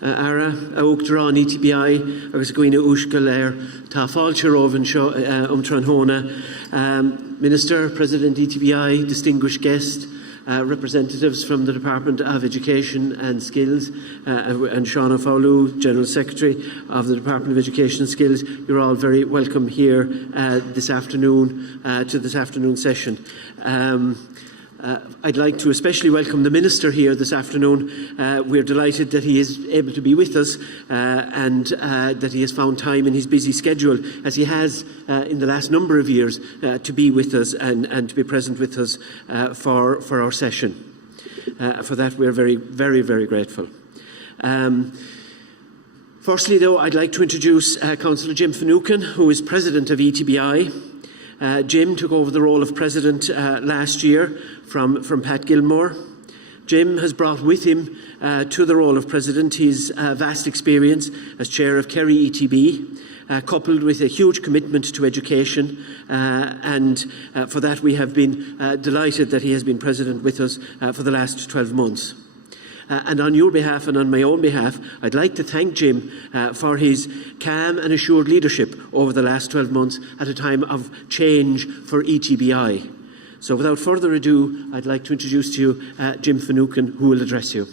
Ara, a Uachtarán ETBI, agus Gwina Ushgal Ta Falcherovan Tranhona, Minister, President ETBI, distinguished guest, representatives from the Department of Education and Skills, and Shauna Fowlu, General Secretary of the Department of Education and Skills. You're all very welcome here this afternoon to this afternoon session. I'd like to especially welcome the Minister here this afternoon. We're delighted that he is able to be with us and that he has found time in his busy schedule, as he has in the last number of years, to be with us and to be present with us for our session. For that, we're very, very, very grateful. Firstly, though, I'd like to introduce Councillor Jim Finucane, who is President of ETBI. Jim took over the role of President last year from Pat Gilmore. Jim has brought with him to the role of President his vast experience as Chair of Kerry ETB, coupled with a huge commitment to education, and for that we have been delighted that he has been President with us for the last 12 months. And on your behalf and on my own behalf, I'd like to thank Jim for his calm and assured leadership over the last 12 months at a time of change for ETBI. So without further ado, I'd like to introduce to you Jim Finucane, who will address you.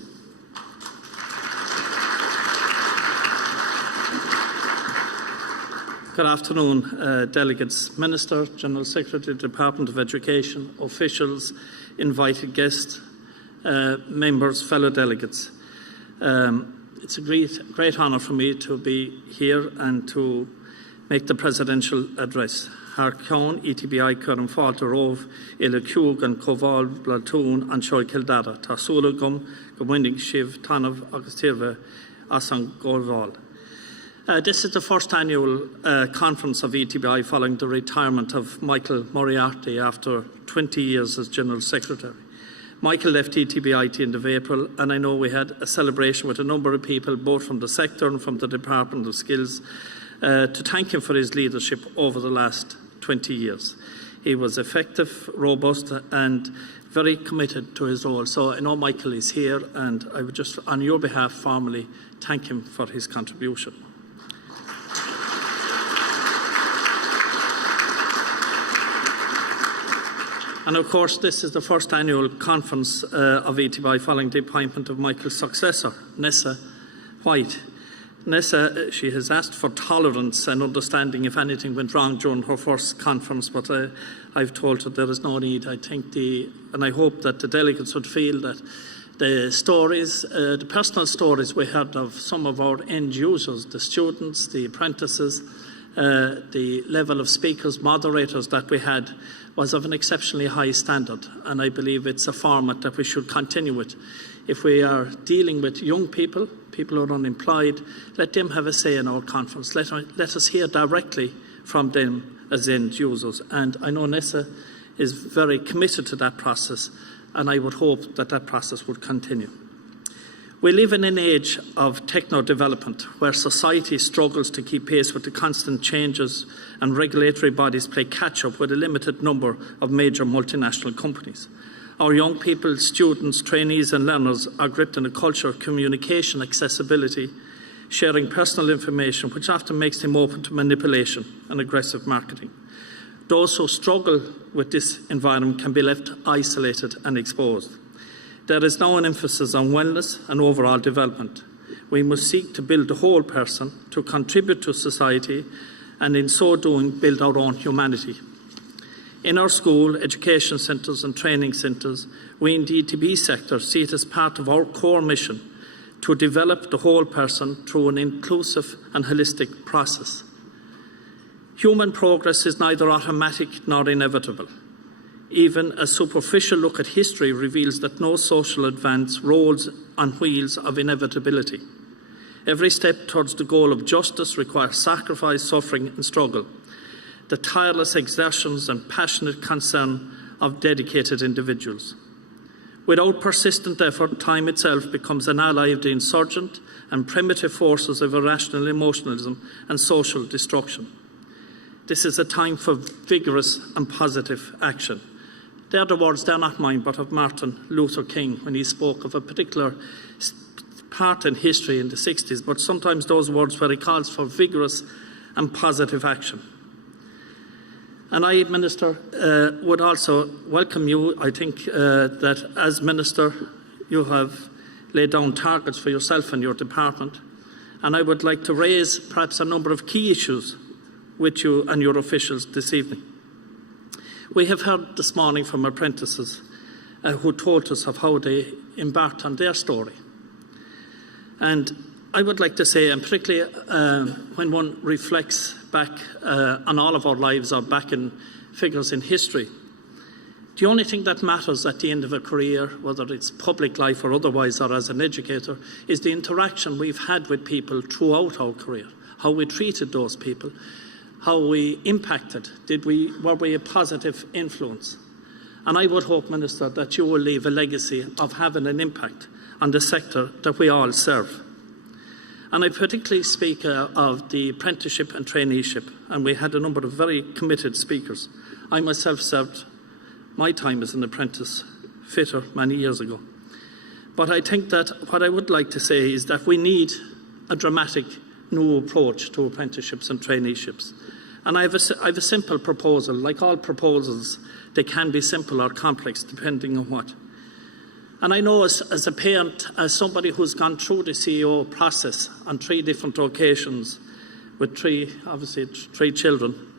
Good afternoon, delegates, Minister, General Secretary, Department of Education, officials, invited guests, members, fellow delegates. It's a great honour for me to be here and to make the presidential address. Har Ceann ETBI Curran Falter Rove, Ila Cúg and Coval Blatoon and Shoy Kildara, Tarsula Gum, Gwinning Shiv, Tanav, August Tirva, Asang Golval. This is the first annual conference of ETBI following the retirement of Michael Moriarty after 20 years as General Secretary. Michael left ETBI at the end of April, and I know we had a celebration with a number of people, both from the sector and from the Department of Skills, to thank him for his leadership over the last 20 years. He was effective, robust, and very committed to his role. So I know Michael is here, and I would just, on your behalf, formally thank him for his contribution. And of course, this is the first annual conference of ETBI following the appointment of Michael's successor, Nessa White. Nessa, she has asked for tolerance and understanding if anything went wrong during her first conference, but I've told her there is no need. I think and I hope that the delegates would feel that the stories, the personal stories we heard of some of our end users, the students, the apprentices, the level of speakers, moderators that we had was of an exceptionally high standard, and I believe it's a format that we should continue with. If we are dealing with young people, people who are unemployed, let them have a say in our conference. Let us hear directly from them as end users. And I know Nessa is very committed to that process, and I would hope that that process would continue. We live in an age of techno-development where society struggles to keep pace with the constant changes, and regulatory bodies play catch-up with a limited number of major multinational companies. Our young people, students, trainees and learners are gripped in a culture of communication, accessibility, sharing personal information, which often makes them open to manipulation and aggressive marketing. Those who struggle with this environment can be left isolated and exposed. There is now an emphasis on wellness and overall development. We must seek to build the whole person, to contribute to society, and in so doing, build our own humanity. In our school, education centres and training centres, we in the ETB sector see it as part of our core mission to develop the whole person through an inclusive and holistic process. Human progress is neither automatic nor inevitable. Even a superficial look at history reveals that no social advance rolls on wheels of inevitability. Every step towards the goal of justice requires sacrifice, suffering and struggle, the tireless exertions and passionate concern of dedicated individuals. Without persistent effort, time itself becomes an ally of the insurgent and primitive forces of irrational emotionalism and social destruction. This is a time for vigorous and positive action. They're the words, they're not mine, but of Martin Luther King when he spoke of a particular part in history in the 60s, but sometimes those words where he calls for vigorous and positive action. And I, Minister, would also welcome you. I think that as Minister, you have laid down targets for yourself and your department. And I would like to raise perhaps a number of key issues with you and your officials this evening. We have heard this morning from apprentices who told us of how they embarked on their story. And I would like to say, and particularly when one reflects back on all of our lives or back in figures in history, the only thing that matters at the end of a career, whether it's public life or otherwise or as an educator, is the interaction we've had with people throughout our career, how we treated those people, how we impacted, were we a positive influence? And I would hope, Minister, that you will leave a legacy of having an impact on the sector that we all serve. And I particularly speak of the apprenticeship and traineeship, and we had a number of very committed speakers. I myself served my time as an apprentice fitter many years ago. But I think that what I would like to say is that we need a dramatic new approach to apprenticeships and traineeships. And I have a simple proposal. Like all proposals, they can be simple or complex depending on what. And I know as a parent, as somebody who's gone through the CEO process on 3 different occasions with obviously three children,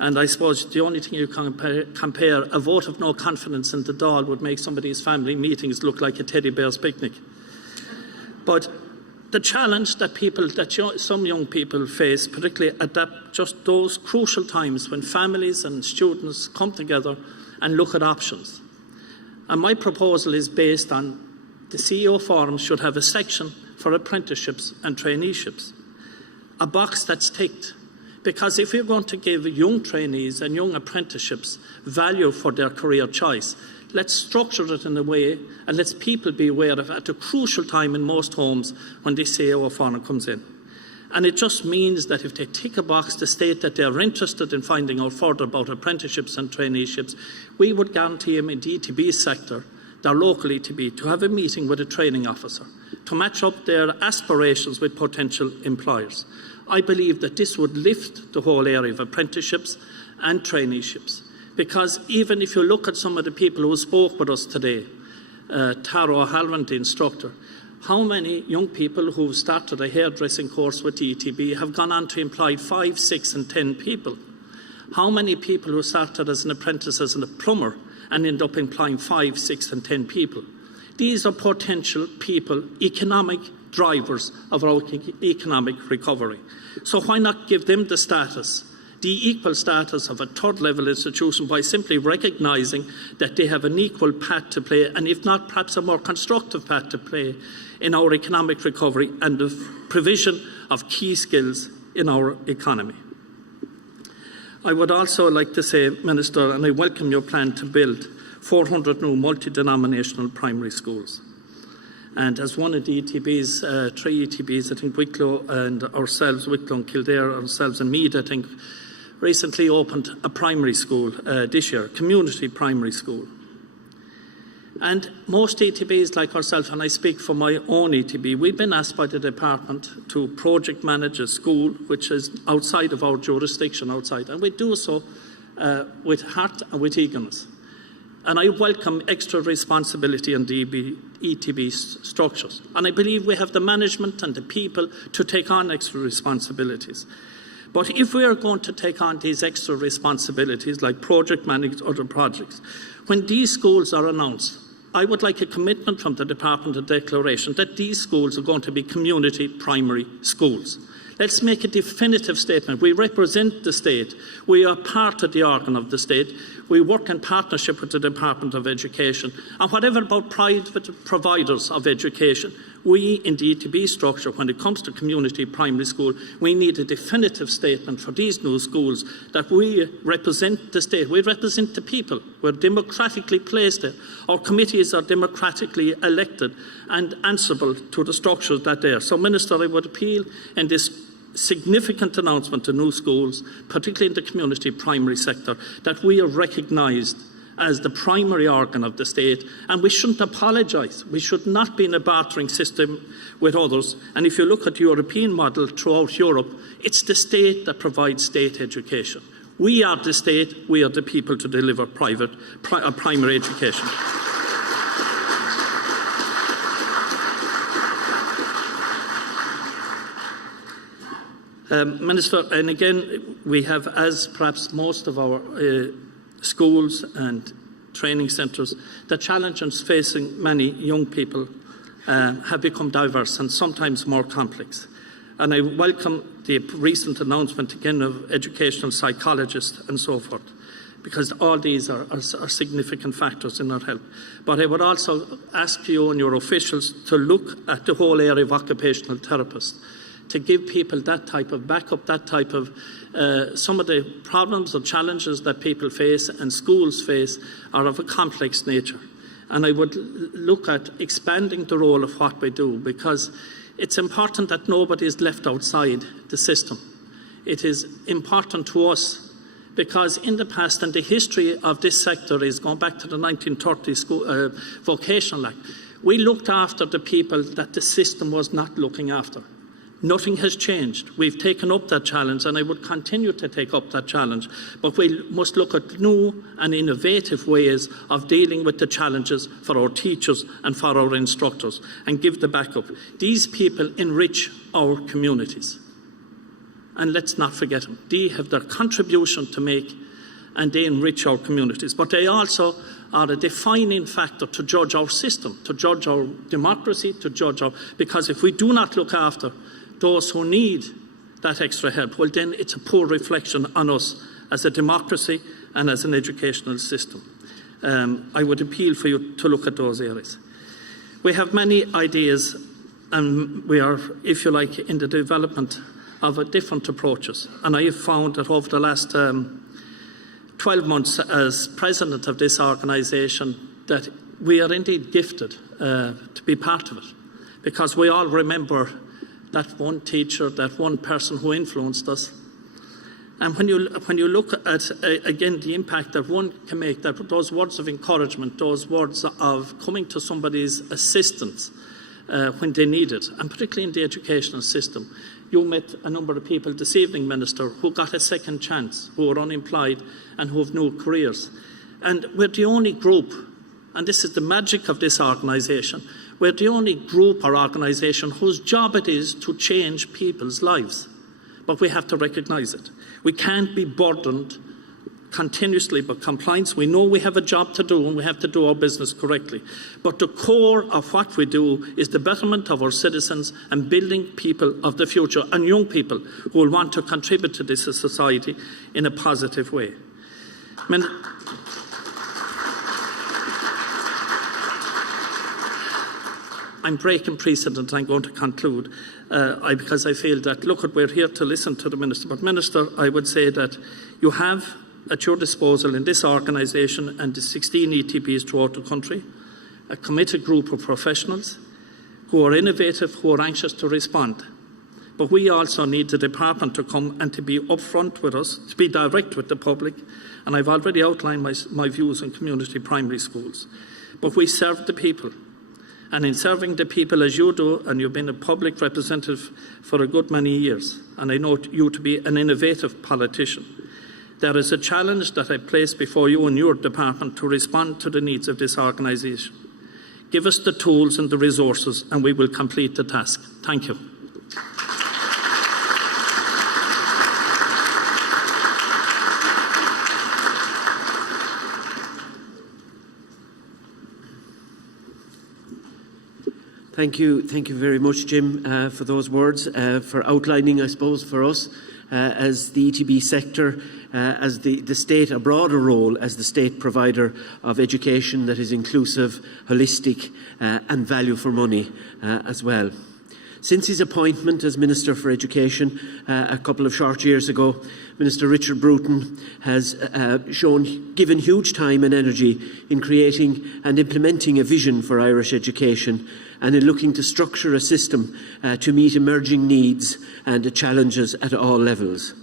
and I suppose the only thing you can compare a vote of no confidence in the Dáil would make somebody's family meetings look like a teddy bear's picnic. But the challenge that some young people face, particularly at just those crucial times when families and students come together and look at options. And my proposal is based on the CEO Forum should have a section for apprenticeships and traineeships, a box that's ticked. Because if you're going to give young trainees and young apprenticeships value for their career choice, let's structure it in a way and let's people be aware of it at a crucial time in most homes when the CEO Forum comes in. And it just means that if they tick a box to state that they're interested in finding out further about apprenticeships and traineeships, we would guarantee them in the ETB sector, their local ETB, to have a meeting with a training officer to match up their aspirations with potential employers. I believe that this would lift the whole area of apprenticeships and traineeships. Because even if you look at some of the people who spoke with us today, Tara O'Halloran, the instructor, how many young people who started a hairdressing course with the ETB have gone on to employ 5, 6 and 10 people? How many people who started as an apprentice as a plumber and end up employing 5, 6 and 10 people? These are potential people, economic drivers of our economic recovery. So why not give them the status, the equal status of a third-level institution by simply recognising that they have an equal part to play, and if not, perhaps a more constructive part to play in our economic recovery and the provision of key skills in our economy. I would also like to say, Minister, and I welcome your plan to build 400 new multi-denominational primary schools. And as one of the ETBs, 3 ETBs, I think Wicklow and ourselves, Wicklow and Kildare, ourselves and Meath, I think, recently opened a primary school this year, community primary school. And most ETBs like ourselves, and I speak for my own ETB, we've been asked by the department to project manage a school which is outside of our jurisdiction, and we do so with heart and with eagerness. And I welcome extra responsibility in the ETB structures. And I believe we have the management and the people to take on extra responsibilities. But if we are going to take on these extra responsibilities, like project managing other projects, when these schools are announced, I would like a commitment from the Department of Declaration that these schools are going to be community primary schools. Let's make a definitive statement. We represent the state. We are part of the organ of the state. We work in partnership with the Department of Education. And whatever about private providers of education, we in the ETB structure, when it comes to community primary school, we need a definitive statement for these new schools that we represent the state. We represent the people. We're democratically placed there. Our committees are democratically elected and answerable to the structures that they are. So, Minister, I would appeal in this significant announcement to new schools, particularly in the community primary sector, that we are recognised as the primary organ of the state, and we shouldn't apologise. We should not be in a bartering system with others. And if you look at the European model throughout Europe, it's the state that provides state education. We are the state, we are the people to deliver primary education. Minister, and again, we have, as perhaps most of our schools and training centres, the challenges facing many young people have become diverse and sometimes more complex. And I welcome the recent announcement again of educational psychologists and so forth, because all these are significant factors in our help. But I would also ask you and your officials to look at the whole area of occupational therapists, to give people that type of backup, that type of some of the problems or challenges that people face and schools face are of a complex nature. And I would look at expanding the role of what we do, because it's important that nobody is left outside the system. It is important to us because in the past, and the history of this sector is going back to the 1930 Vocational Act, we looked after the people that the system was not looking after. Nothing has changed. We've taken up that challenge, and I would continue to take up that challenge. But we must look at new and innovative ways of dealing with the challenges for our teachers and for our instructors, and give the backup. These people enrich our communities. And let's not forget them. They have their contribution to make, and they enrich our communities. But they also are a defining factor to judge our system, to judge our democracy, to judge our... Because if we do not look after those who need that extra help, well then it's a poor reflection on us as a democracy and as an educational system. I would appeal for you to look at those areas. We have many ideas, and we are, if you like, in the development of different approaches. And I have found that over the last 12 months as president of this organisation that we are indeed gifted to be part of it, because we all remember that one teacher, that one person who influenced us. And when you look at, again, the impact that one can make, that those words of encouragement, those words of coming to somebody's assistance when they need it, and particularly in the educational system. You met a number of people this evening, Minister, who got a second chance, who are unemployed and who have new careers. And we're the only group, and this is the magic of this organisation, we're the only group or organisation whose job it is to change people's lives. But we have to recognise it. We can't be burdened continuously by compliance. We know we have a job to do and we have to do our business correctly. But the core of what we do is the betterment of our citizens and building people of the future, and young people who will want to contribute to this society in a positive way. I'm breaking precedent. I'm going to conclude because I feel that, look, we're here to listen to the Minister. But Minister, I would say that you have at your disposal in this organisation and the 16 ETBs throughout the country a committed group of professionals who are innovative, who are anxious to respond. But we also need the department to come and to be upfront with us, to be direct with the public. And I've already outlined my views on community primary schools. But we serve the people. And in serving the people as you do, and you've been a public representative for a good many years, and I know you to be an innovative politician, there is a challenge that I place before you and your department to respond to the needs of this organisation. Give us the tools and the resources, and we will complete the task. Thank you. Thank you very much, Jim, for those words, for outlining, I suppose, for us as the ETB sector, as the state, a broader role as the state provider of education that is inclusive, holistic and value for money as well. Since his appointment as Minister for Education a couple of short years ago, Minister Richard Bruton has given huge time and energy in creating and implementing a vision for Irish education, and in looking to structure a system to meet emerging needs and challenges at all levels.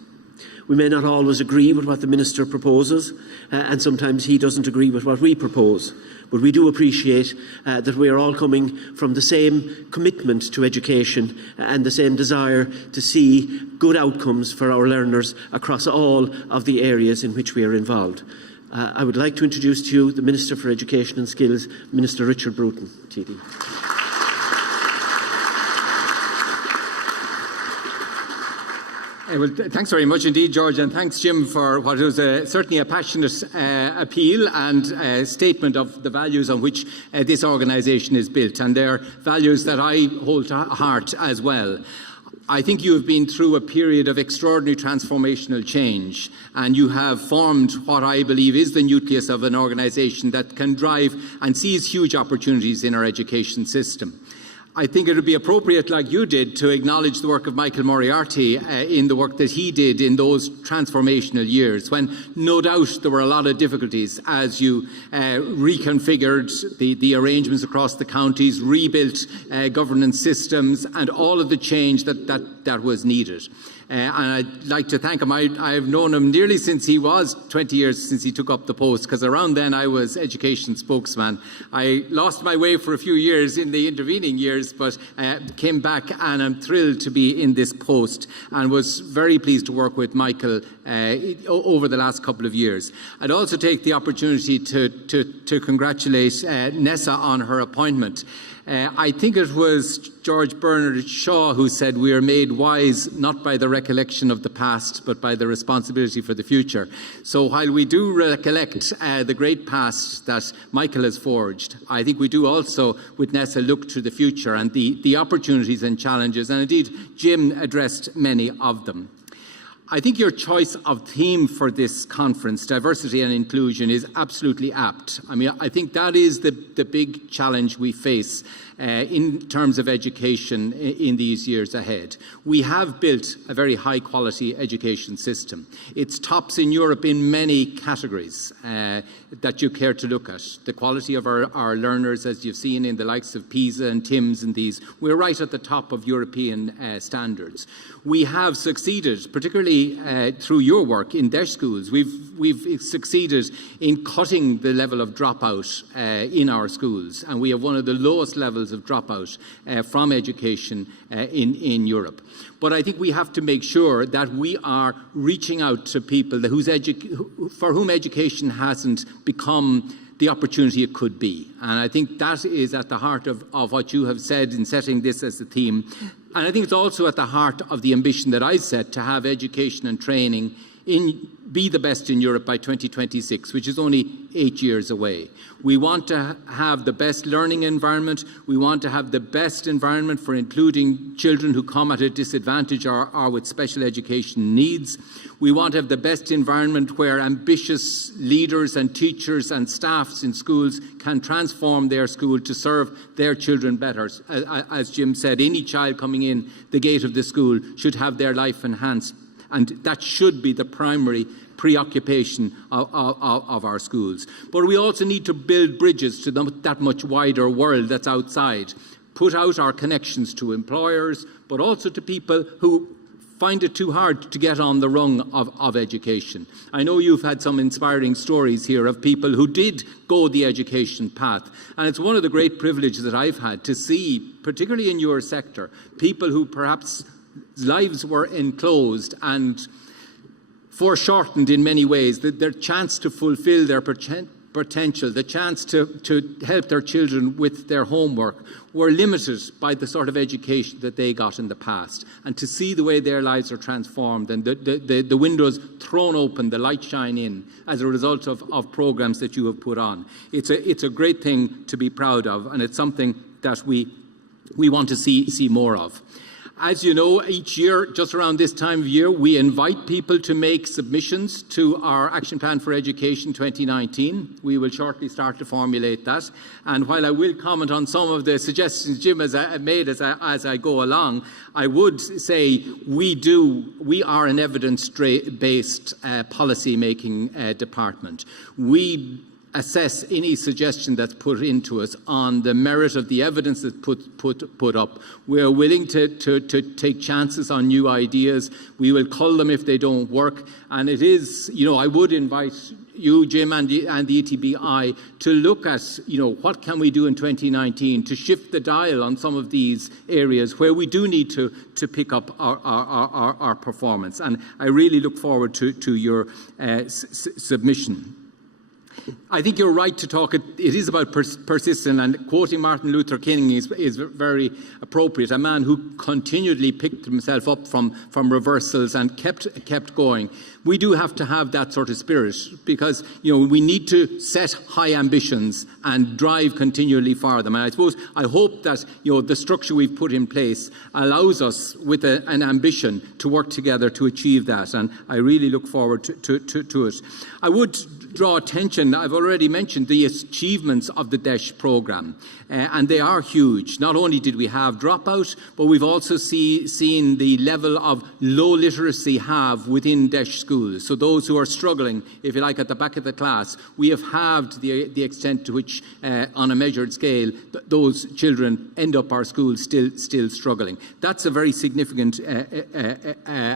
We may not always agree with what the Minister proposes, and sometimes he doesn't agree with what we propose. But we do appreciate that we are all coming from the same commitment to education and the same desire to see good outcomes for our learners across all of the areas in which we are involved. I would like to introduce to you the Minister for Education and Skills, Minister Richard Bruton, TD. Well, thanks very much indeed, George, and thanks, Jim, for what was certainly a passionate appeal and a statement of the values on which this organisation is built, and they're values that I hold to heart as well. I think you have been through a period of extraordinary transformational change, and you have formed what I believe is the nucleus of an organisation that can drive and seize huge opportunities in our education system. I think it would be appropriate, like you did, to acknowledge the work of Michael Moriarty in the work that he did in those transformational years, when no doubt there were a lot of difficulties as you reconfigured the arrangements across the counties, rebuilt governance systems, and all of the change that was needed. And I'd like to thank him. I've known him nearly since he was 20 years since he took up the post, because around then I was education spokesman. I lost my way for a few years in the intervening years, but came back, and I'm thrilled to be in this post and was very pleased to work with Michael over the last couple of years. I'd also take the opportunity to congratulate Nessa on her appointment. I think it was George Bernard Shaw who said we are made wise not by the recollection of the past but by the responsibility for the future. So while we do recollect the great past that Michael has forged, I think we do also with Nessa look to the future and the opportunities and challenges, and indeed Jim addressed many of them. I think your choice of theme for this conference, diversity and inclusion, is absolutely apt. I mean, I think that is the big challenge we face in terms of education in these years ahead. We have built a very high quality education system. It's tops in Europe in many categories that you care to look at. The quality of our learners, as you've seen in the likes of PISA and TIMSS and these, we're right at the top of European standards. We have succeeded, particularly through your work in their schools. We've succeeded in cutting the level of dropout in our schools, and we have one of the lowest levels of dropout from education in Europe. But I think we have to make sure that we are reaching out to people for whom education hasn't become the opportunity it could be. And I think that is at the heart of what you have said in setting this as a theme. And I think it's also at the heart of the ambition that I set to have education and training be the best in Europe by 2026, which is only 8 years away. We want to have the best learning environment. We want to have the best environment for including children who come at a disadvantage or with special education needs. We want to have the best environment where ambitious leaders and teachers and staffs in schools can transform their school to serve their children better. As Jim said, any child coming in the gate of the school should have their life enhanced. And that should be the primary preoccupation of our schools. But we also need to build bridges to that much wider world that's outside. Put out our connections to employers, but also to people who find it too hard to get on the rung of education. I know you've had some inspiring stories here of people who did go the education path. And it's one of the great privileges that I've had to see, particularly in your sector, people who perhaps lives were enclosed and foreshortened in many ways, their chance to fulfill their potential, the chance to help their children with their homework were limited by the sort of education that they got in the past. And to see the way their lives are transformed and the windows thrown open, the light shine in as a result of programs that you have put on. It's a great thing to be proud of, and it's something that we want to see more of. As you know, each year, just around this time of year, we invite people to make submissions to our Action Plan for Education 2019. We will shortly start to formulate that. And while I will comment on some of the suggestions Jim has made as I go along, I would say we are an evidence-based policy-making department. We assess any suggestion that's put into us on the merit of the evidence that's put up. We're willing to take chances on new ideas. We will cull them if they don't work. And it is, I would invite you, Jim, and the ETBI to look at, what can we do in 2019 to shift the dial on some of these areas where we do need to pick up our performance. And I really look forward to your submission. I think you're right to talk. It is about persistence, and quoting Martin Luther King is very appropriate. A man who continually picked himself up from reversals and kept going. We do have to have that sort of spirit because we need to set high ambitions and drive continually for them. And I hope that the structure we've put in place allows us with an ambition to work together to achieve that. And I really look forward to it. I would draw attention, I've already mentioned the achievements of the DESH programme, and they are huge. Not only did we have dropout, but we've also seen the level of low literacy have within DESH schools. So those who are struggling, if you like, at the back of the class, we have halved the extent to which, on a measured scale, those children end up our schools still struggling. That's a very significant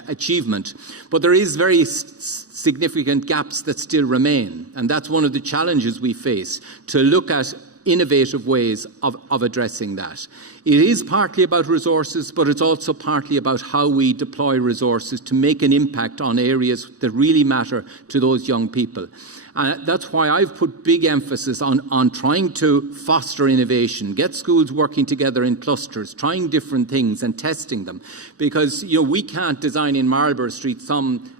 achievement. But there is very significant gaps that still remain, and that's one of the challenges we face, to look at innovative ways of addressing that. It is partly about resources, but it's also partly about how we deploy resources to make an impact on areas that really matter to those young people. And that's why I've put big emphasis on trying to foster innovation, get schools working together in clusters, trying different things and testing them. Because we can't design in Marlborough Street some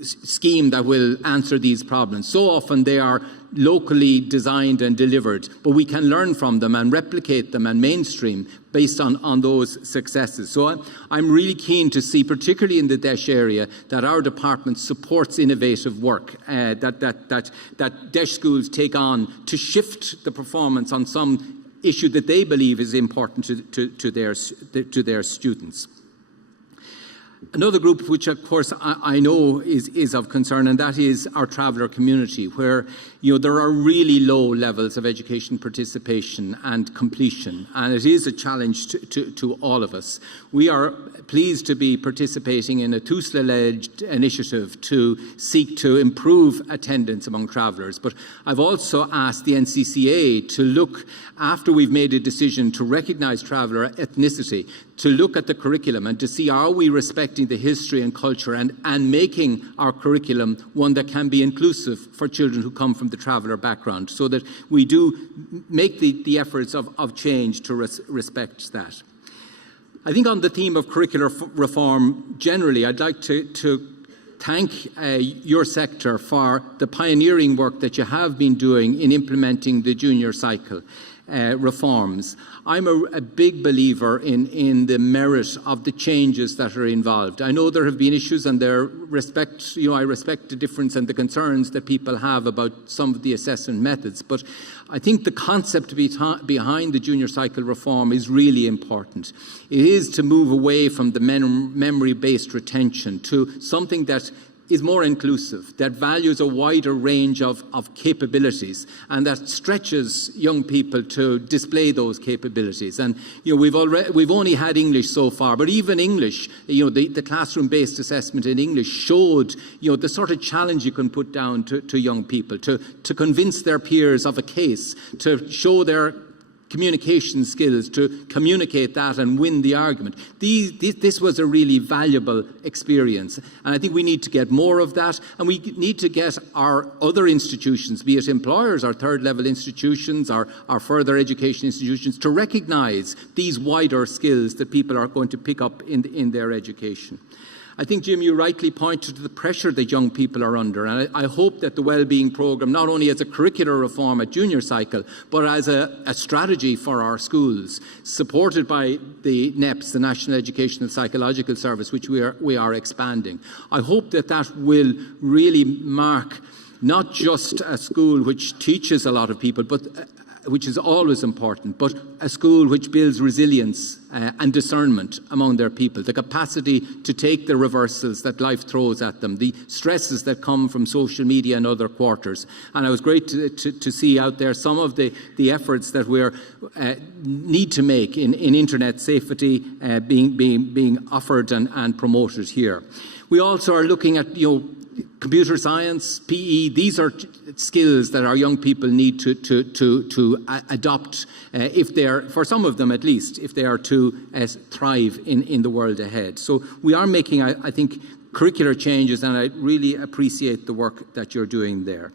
scheme that will answer these problems. So often they are locally designed and delivered, but we can learn from them and replicate them and mainstream based on those successes. So I'm really keen to see, particularly in the DESH area, that our department supports innovative work that DESH schools take on to shift the performance on some issue that they believe is important to their students. Another group which, of course, I know is of concern, and that is our traveller community, where there are really low levels of education participation and completion, and it is a challenge to all of us. We are pleased to be participating in a TUSLA-led initiative to seek to improve attendance among travellers, but I've also asked the NCCA to look, after we've made a decision to recognise traveller ethnicity, to look at the curriculum and to see, are we respecting the history and culture and making our curriculum one that can be inclusive for children who come from the traveller background, so that we do make the efforts of change to respect that. I think on the theme of curricular reform generally, I'd like to thank your sector for the pioneering work that you have been doing in implementing the junior cycle reforms. I'm a big believer in the merit of the changes that are involved. I know there have been issues, and I respect the difference and the concerns that people have about some of the assessment methods, but I think the concept behind the junior cycle reform is really important. It is to move away from the memory-based retention to something that is more inclusive, that values a wider range of capabilities, and that stretches young people to display those capabilities. And we've only had English so far, but even English, the classroom-based assessment in English showed the sort of challenge you can put down to young people, to convince their peers of a case, to show their communication skills, to communicate that and win the argument. This was a really valuable experience, and I think we need to get more of that, and we need to get our other institutions, be it employers, our third level institutions, our further education institutions, to recognise these wider skills that people are going to pick up in their education. I think, Jim, you rightly pointed to the pressure that young people are under, and I hope that the Wellbeing Programme, not only as a curricular reform at junior cycle, but as a strategy for our schools, supported by the NEPS, the National Educational Psychological Service, which we are expanding. I hope that will really mark not just a school which teaches a lot of people, but which is always important, but a school which builds resilience and discernment among their people, the capacity to take the reversals that life throws at them, the stresses that come from social media and other quarters. And it was great to see out there some of the efforts that we need to make in internet safety being offered and promoted here. We also are looking at, computer science, PE. These are skills that our young people need to adopt if they are, for some of them at least, if they are to thrive in the world ahead. So we are making, I think, curricular changes, and I really appreciate the work that you're doing there.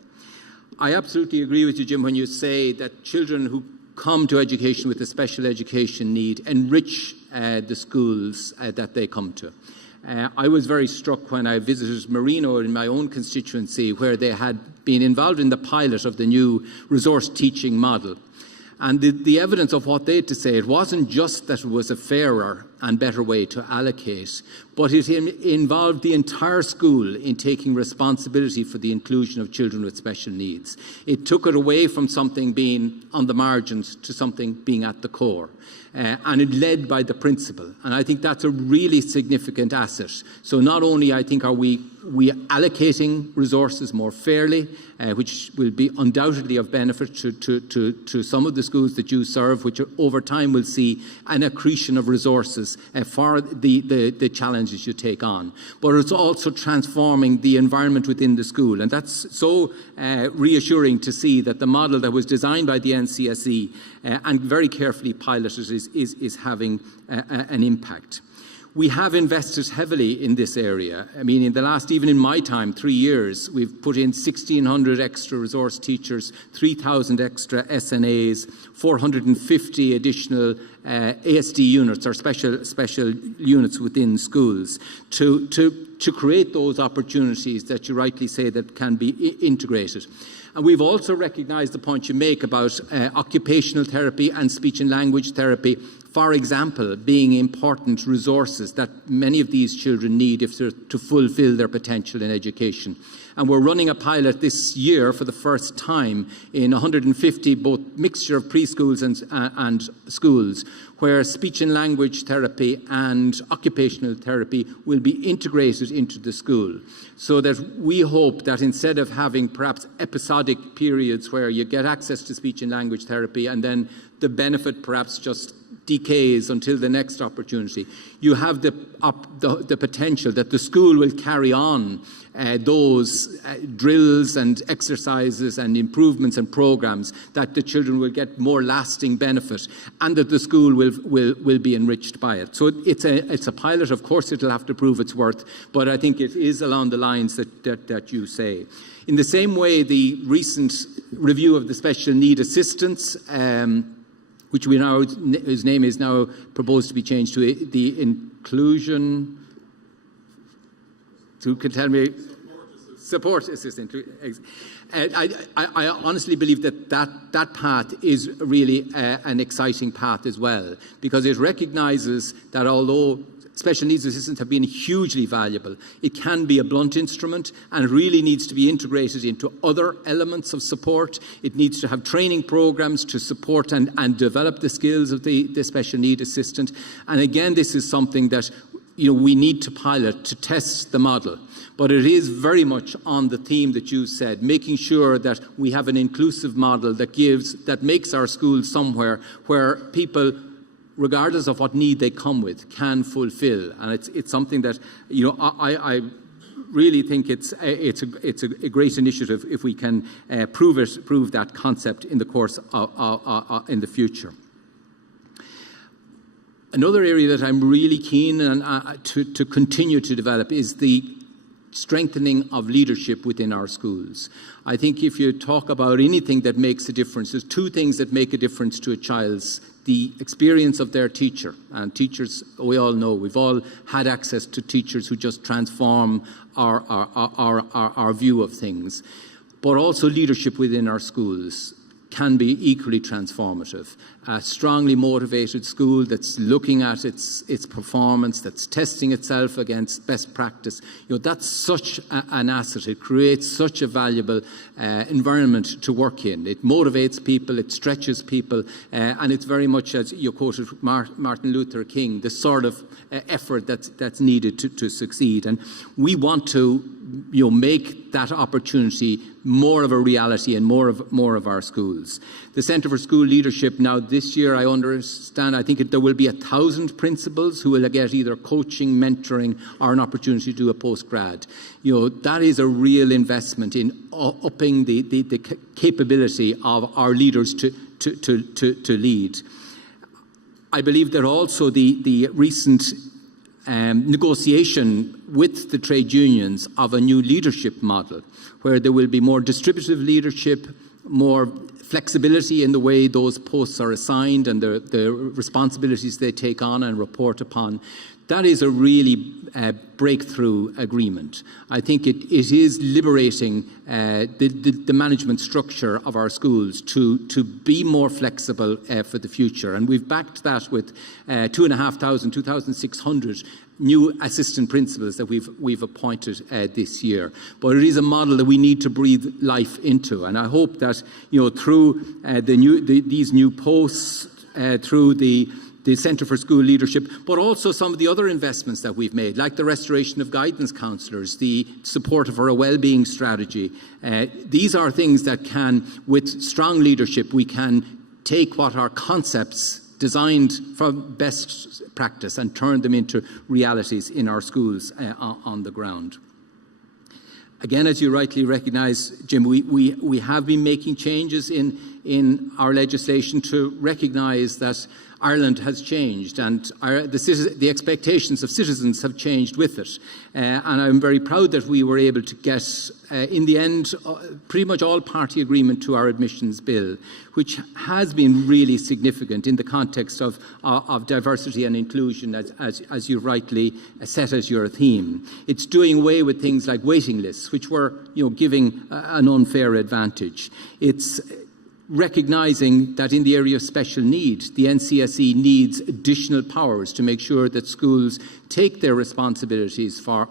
I absolutely agree with you, Jim, when you say that children who come to education with a special education need enrich the schools that they come to. I was very struck when I visited Marino in my own constituency, where they had been involved in the pilot of the new resource teaching model. And the evidence of what they had to say, it wasn't just that it was a fairer and better way to allocate, but it involved the entire school in taking responsibility for the inclusion of children with special needs. It took it away from something being on the margins to something being at the core. And it led by the principal. And I think that's a really significant asset. So not only, I think, are we allocating resources more fairly, which will be undoubtedly of benefit to some of the schools that you serve, which over time will see an accretion of resources for the challenges you take on. But it's also transforming the environment within the school. And that's so reassuring to see that the model that was designed by the NCSE and very carefully piloted is having an impact. We have invested heavily in this area. I mean, in the last, even in my time, 3 years, we've put in 1,600 extra resource teachers, 3,000 extra SNAs, 450 additional ASD units, or special units within schools, to create those opportunities that you rightly say that can be integrated. And we've also recognised the point you make about occupational therapy and speech and language therapy, for example, being important resources that many of these children need if they're to fulfil their potential in education. And we're running a pilot this year for the first time in 150, both mixture of preschools and schools, where speech and language therapy and occupational therapy will be integrated into the school. So that we hope that instead of having perhaps episodic periods where you get access to speech and language therapy and then the benefit perhaps just decays until the next opportunity, you have the potential that the school will carry on those drills and exercises and improvements and programs, that the children will get more lasting benefit, and that the school will be enriched by it. So it's a pilot. Of course, it'll have to prove its worth, but I think it is along the lines that you say. In the same way, the recent review of the special need assistance, which his name is now proposed to be changed to the inclusion. Who can tell me? Support assistant. I honestly believe that path is really an exciting path as well, because it recognises that although special needs assistants have been hugely valuable, it can be a blunt instrument and really needs to be integrated into other elements of support. It needs to have training programs to support and develop the skills of the special need assistant. And again, this is something that we need to pilot to test the model. But it is very much on the theme that you said, making sure that we have an inclusive model that makes our schools somewhere where people, regardless of what need they come with, can fulfill. And it's something that I really think it's a great initiative if we can prove that concept in the course in the future. Another area that I'm really keen to continue to develop is the strengthening of leadership within our schools. I think if you talk about anything that makes a difference, there's two things that make a difference to a child's: the experience of their teacher. And teachers, we all know, we've all had access to teachers who just transform our view of things. But also leadership within our schools. can be equally transformative. A strongly motivated school that's looking at its performance, that's testing itself against best practice, that's such an asset. It creates such a valuable environment to work in. It motivates people, it stretches people, and it's very much, as you quoted Martin Luther King, the sort of effort that's needed to succeed. And we want to make that opportunity more of a reality in more of our schools. The Centre for School Leadership now this year, I understand, I think there will be 1,000 principals who will get either coaching, mentoring, or an opportunity to do a postgrad. That is a real investment in upping the capability of our leaders to lead. I believe that also the recent negotiation with the trade unions of a new leadership model, where there will be more distributive leadership, more flexibility in the way those posts are assigned and the responsibilities they take on and report upon. That is a really breakthrough agreement. I think it is liberating the management structure of our schools to be more flexible for the future. And we've backed that with 2,600 new assistant principals that we've appointed this year. But it is a model that we need to breathe life into. And I hope that through these new posts, through the Centre for School Leadership, but also some of the other investments that we've made, like the restoration of guidance counsellors, the support for a wellbeing strategy. These are things that can, with strong leadership, we can take what are concepts designed from best practice and turn them into realities in our schools on the ground. Again, as you rightly recognise, Jim, we have been making changes in our legislation to recognise that Ireland has changed and the expectations of citizens have changed with it. And I'm very proud that we were able to get, in the end, pretty much all party agreement to our admissions bill, which has been really significant in the context of diversity and inclusion, as you rightly set as your theme. It's doing away with things like waiting lists, which were giving an unfair advantage. It's recognising that in the area of special need, the NCSE needs additional powers to make sure that schools take their responsibilities for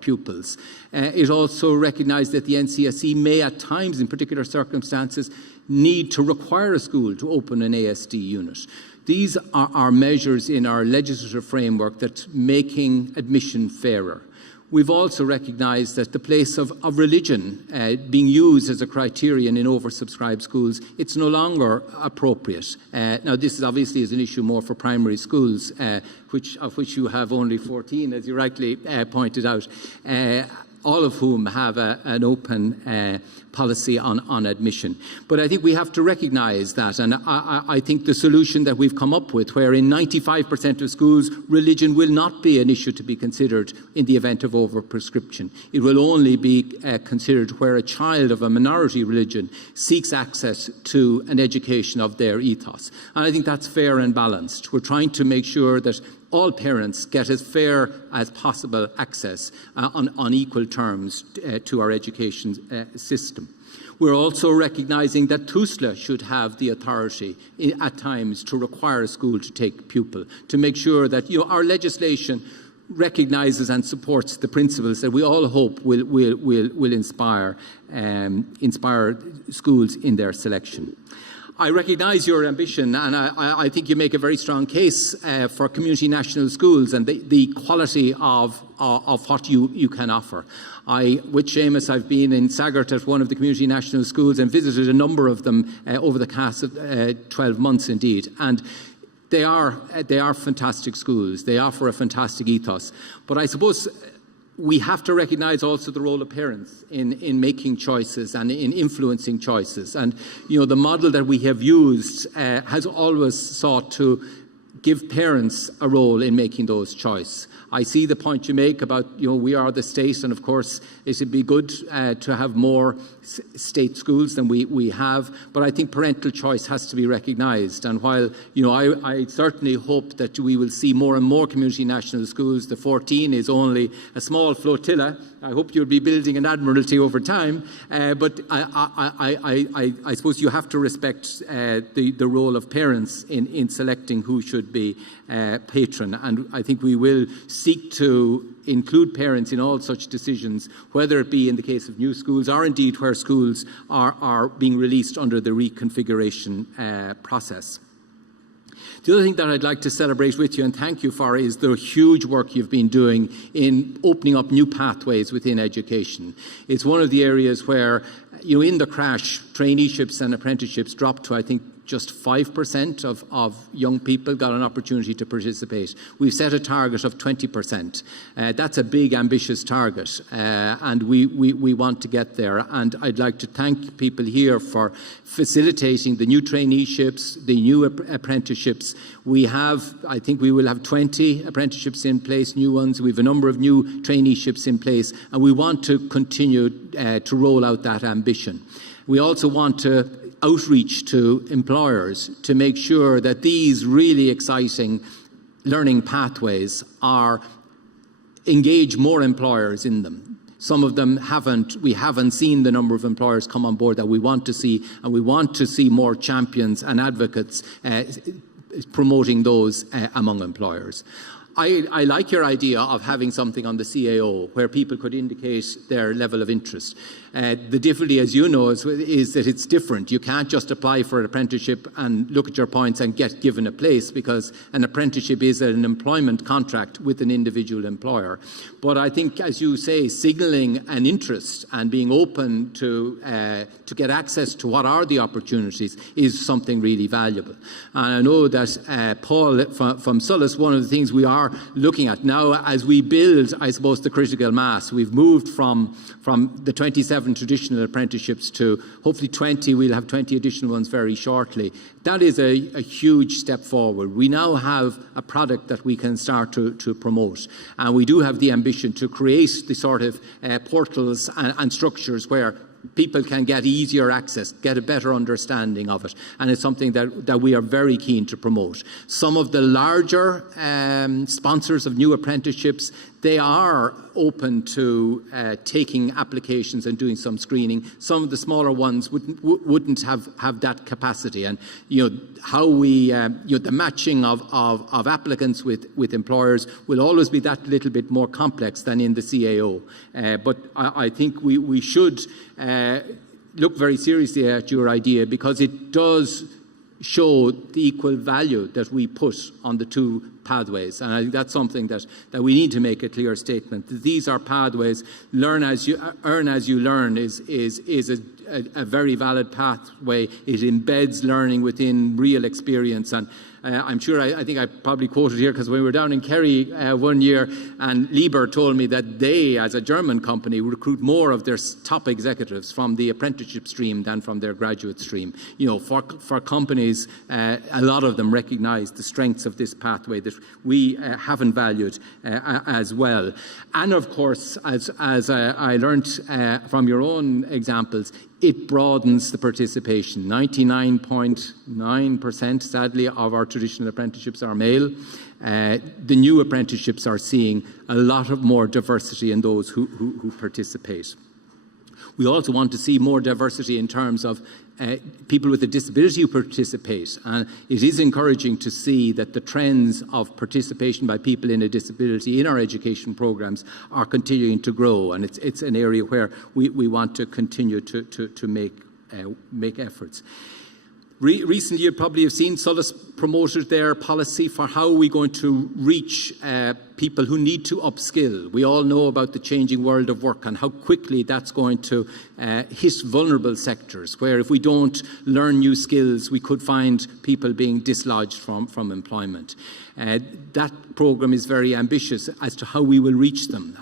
pupils. It also recognised that the NCSE may at times, in particular circumstances, need to require a school to open an ASD unit. These are measures in our legislative framework that's making admission fairer. We've also recognised that the place of religion being used as a criterion in oversubscribed schools, it's no longer appropriate. Now, this is obviously an issue more for primary schools, of which you have only 14, as you rightly pointed out, all of whom have an open policy on admission. But I think we have to recognise that, and I think the solution that we've come up with, where in 95% of schools, religion will not be an issue to be considered in the event of overprescription. It will only be considered where a child of a minority religion seeks access to an education of their ethos. And I think that's fair and balanced. We're trying to make sure that all parents get as fair as possible access on equal terms to our education system. We're also recognising that TUSLA should have the authority at times to require a school to take pupil, to make sure that our legislation recognises and supports the principles that we all hope will inspire schools in their selection. I recognise your ambition, and I think you make a very strong case for community national schools and the quality of what you can offer. With Seamus, I've been in Sagart at one of the community national schools and visited a number of them over the past 12 months indeed. And they are fantastic schools. They offer a fantastic ethos. But I suppose we have to recognise also the role of parents in making choices and in influencing choices. And the model that we have used has always sought to give parents a role in making those choices. I see the point you make about, we are the state, and of course it would be good to have more state schools than we have, but I think parental choice has to be recognised. And while, I certainly hope that we will see more and more community national schools, the 14 is only a small flotilla. I hope you'll be building an admiralty over time, but I suppose you have to respect the role of parents in selecting who should be patron, and I think we will seek to include parents in all such decisions, whether it be in the case of new schools or indeed where schools are being released under the reconfiguration process. The other thing that I'd like to celebrate with you and thank you for is the huge work you've been doing in opening up new pathways within education. It's one of the areas where, in the crash, traineeships and apprenticeships dropped to, I think, just 5% of young people got an opportunity to participate. We've set a target of 20%. That's a big, ambitious target, and we want to get there. And I'd like to thank people here for facilitating the new traineeships, the new apprenticeships. I think we will have 20 apprenticeships in place, new ones. We have a number of new traineeships in place, and we want to continue to roll out that ambition. We also want to outreach to employers to make sure that these really exciting learning pathways engage more employers in them. Some of them we haven't seen the number of employers come on board that we want to see, and we want to see more champions and advocates promoting those among employers. I like your idea of having something on the CAO where people could indicate their level of interest. The difficulty, as you know, is that it's different. You can't just apply for an apprenticeship and look at your points and get given a place, because an apprenticeship is an employment contract with an individual employer. But I think, as you say, signalling an interest and being open to get access to what are the opportunities is something really valuable. And I know that Paul from Sullus, one of the things we are looking at now as we build, I suppose, the critical mass, we've moved from the 27 traditional apprenticeships to hopefully 20. We'll have 20 additional ones very shortly. That is a huge step forward. We now have a product that we can start to promote, and we do have the ambition to create the sort of portals and structures where people can get easier access, get a better understanding of it, and it's something that we are very keen to promote. Some of the larger sponsors of new apprenticeships, they are open to taking applications and doing some screening. Some of the smaller ones wouldn't have that capacity, and how we the matching of applicants with employers will always be that little bit more complex than in the CAO. But I think we should look very seriously at your idea, because it does show the equal value that we put on the two pathways. And I think that's something that we need to make a clear statement. These are pathways. Earn as you learn is a very valid pathway. It embeds learning within real experience. And I'm sure, I think I probably quoted here, because when we were down in Kerry one year, and Lieber told me that they, as a German company, recruit more of their top executives from the apprenticeship stream than from their graduate stream. For companies, a lot of them recognise the strengths of this pathway that we haven't valued as well. And of course, as I learned from your own examples, it broadens the participation. 99.9%, sadly, of our traditional apprenticeships are male. The new apprenticeships are seeing a lot of more diversity in those who participate. We also want to see more diversity in terms of people with a disability who participate. And it is encouraging to see that the trends of participation by people in a disability in our education programs are continuing to grow. And it's an area where we want to continue to make efforts. Recently, you probably have seen Sullus promoted their policy for how we're going to reach people who need to upskill. We all know about the changing world of work and how quickly that's going to hit vulnerable sectors, where if we don't learn new skills, we could find people being dislodged from employment. That program is very ambitious as to how we will reach them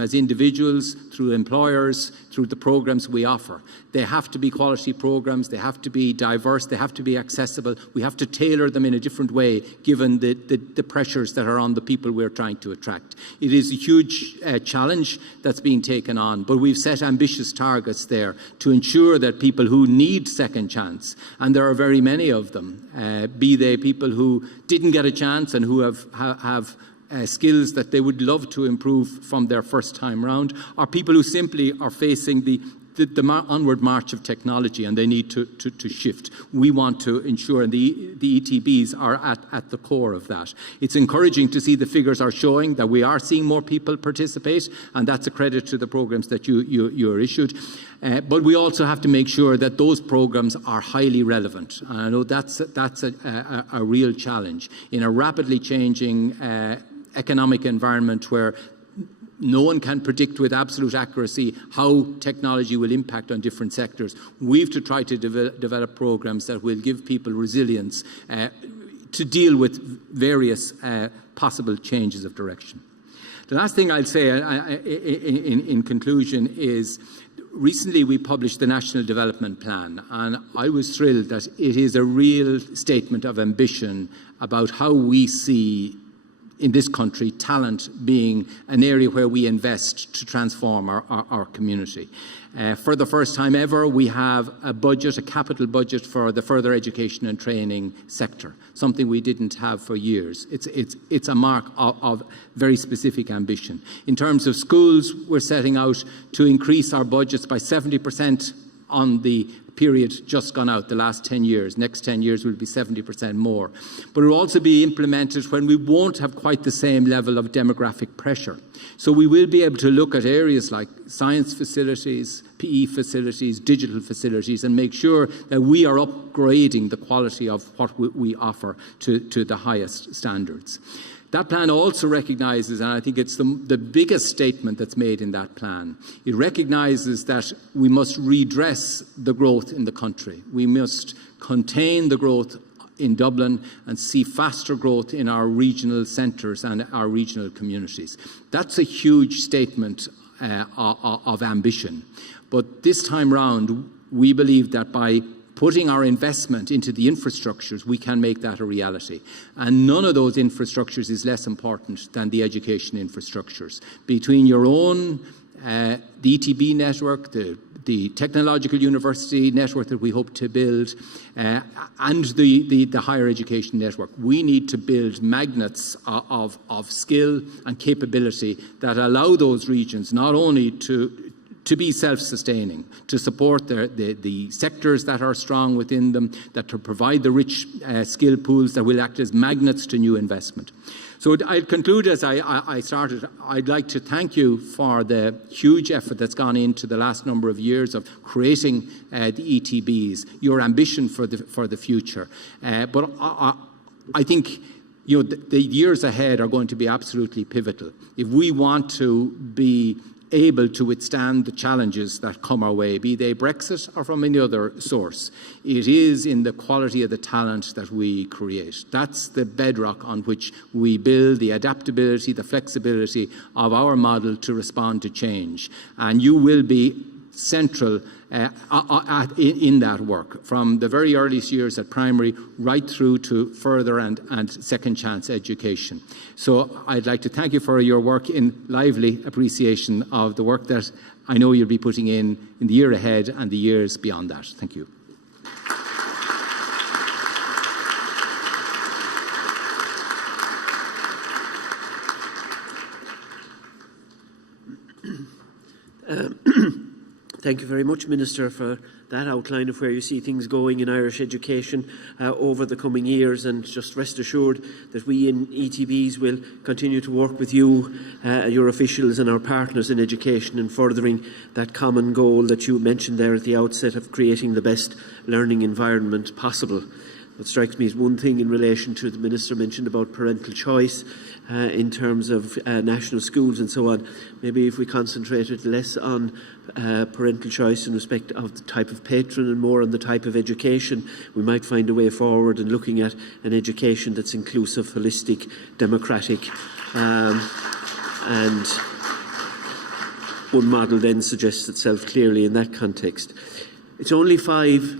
as individuals, through employers, through the programs we offer. They have to be quality programs, they have to be diverse, they have to be accessible. We have to tailor tailor them in a different way given the pressures that are on the people we're trying to attract. It is a huge challenge that's being taken on, but we've set ambitious targets there to ensure that people who need second chance, and there are very many of them, be they people who didn't get a chance and who have skills that they would love to improve from their first time round, or people who simply are facing the onward march of technology and they need to shift. We want to ensure, and the ETBs are at the core of that. It's encouraging to see the figures are showing that we are seeing more people participate, and that's a credit to the programs that you're issued. But we also have to make sure that those programs are highly relevant. And I know that's a real challenge in a rapidly changing economic environment where no one can predict with absolute accuracy how technology will impact on different sectors. We've to try to develop programs that will give people resilience to deal with various possible changes of direction. The last thing I'll say in conclusion is recently we published the National Development Plan, and I was thrilled that it is a real statement of ambition about how we see in this country talent being an area where we invest to transform our community. For the first time ever, we have a budget, a capital budget for the further education and training sector, something we didn't have for years. It's a mark of very specific ambition. In terms of schools, we're setting out to increase our budgets by 70% on the period just gone out, the last 10 years. Next 10 years will be 70% more. But it will also be implemented when we won't have quite the same level of demographic pressure. So we will be able to look at areas like science facilities, PE facilities, digital facilities, and make sure that we are upgrading the quality of what we offer to the highest standards. That plan also recognises, and I think it's the biggest statement that's made in that plan, it recognises that we must redress the growth in the country. We must contain the growth in Dublin and see faster growth in our regional centres and our regional communities. That's a huge statement of ambition. But this time round, we believe that by putting our investment into the infrastructures, we can make that a reality. And none of those infrastructures is less important than the education infrastructures. Between your own, the ETB network, the technological university network that we hope to build, and the higher education network, we need to build magnets of skill and capability that allow those regions not only to be self-sustaining, to support the sectors that are strong within them, that to provide the rich skill pools that will act as magnets to new investment. So I'll conclude as I started. I'd like to thank you for the huge effort that's gone into the last number of years of creating the ETBs, your ambition for the future. But I think the years ahead are going to be absolutely pivotal. If we want to be able to withstand the challenges that come our way, be they Brexit or from any other source, it is in the quality of the talent that we create. That's the bedrock on which we build the adaptability, the flexibility of our model to respond to change. And you will be central in that work, from the very earliest years at primary right through to further and second chance education. So I'd like to thank you for your work, in lively appreciation of the work that I know you'll be putting in the year ahead and the years beyond that. Thank you. Thank you very much, Minister, for that outline of where you see things going in Irish education over the coming years, and just rest assured that we in ETBs will continue to work with you, your officials and our partners in education in furthering that common goal that you mentioned there at the outset of creating the best learning environment possible. What strikes me as one thing in relation to the Minister mentioned about parental choice in terms of national schools and so on. Maybe if we concentrated less on parental choice in respect of the type of patron and more on the type of education, we might find a way forward in looking at an education that's inclusive, holistic, democratic, and one model then suggests itself clearly in that context. It's only 5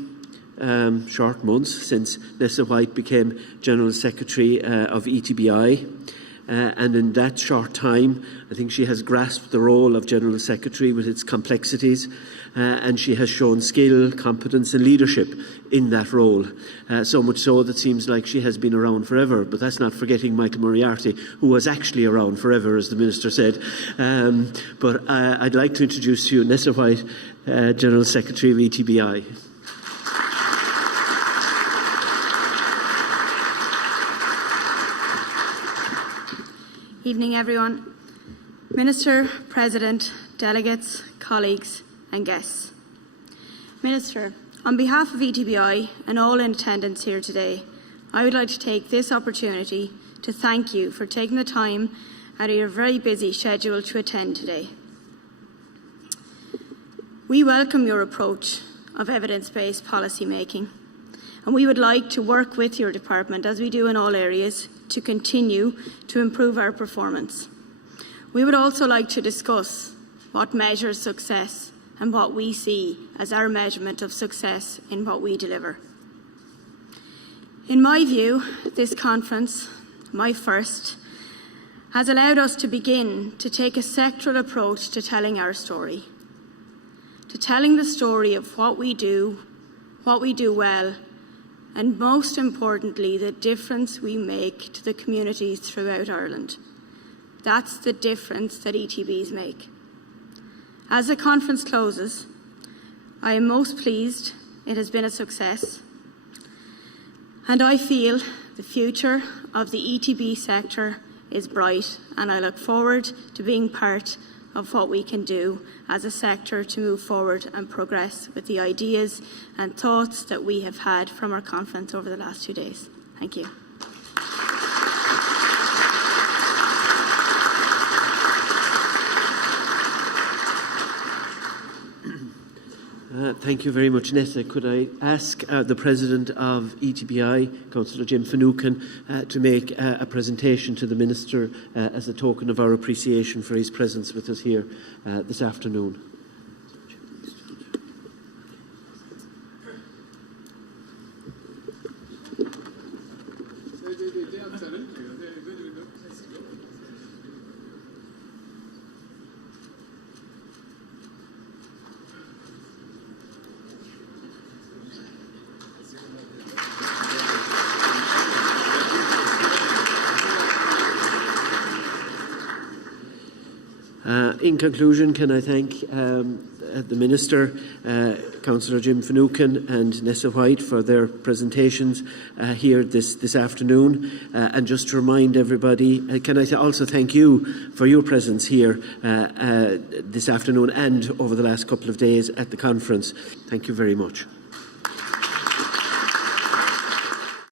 short months since Nessa White became General Secretary of ETBI. And in that short time, I think she has grasped the role of General Secretary with its complexities, and she has shown skill, competence and leadership in that role. So much so that it seems like she has been around forever, but that's not forgetting Michael Moriarty, who was actually around forever, as the Minister said. But I'd like to introduce to you Nessa White, General Secretary of ETBI. Evening, everyone. Minister, President, delegates, colleagues and guests. Minister, on behalf of ETBI and all in attendance here today, I would like to take this opportunity to thank you for taking the time out of your very busy schedule to attend today. We welcome your approach of evidence-based policy making, and we would like to work with your department, as we do in all areas, to continue to improve our performance. We would also like to discuss what measures success and what we see as our measurement of success in what we deliver. In my view, this conference, my first, has allowed us to begin to take a sectoral approach to telling our story, to telling the story of what we do well, and most importantly, the difference we make to the communities throughout Ireland. That's the difference that ETBs make. As the conference closes, I am most pleased it has been a success, and I feel the future of the ETB sector is bright, and I look forward to being part of what we can do as a sector to move forward and progress with the ideas and thoughts that we have had from our conference over the last 2 days. Thank you. Thank you very much, Nessa. Could I ask the President of ETBI, Councillor Jim Finucane, to make a presentation to the Minister as a token of our appreciation for his presence with us here this afternoon. In conclusion, can I thank the Minister, Councillor Jim Finucane and Nessa White for their presentations here this afternoon. And just to remind everybody, can I also thank you for your presence here this afternoon and over the last couple of days at the conference. Thank you very much.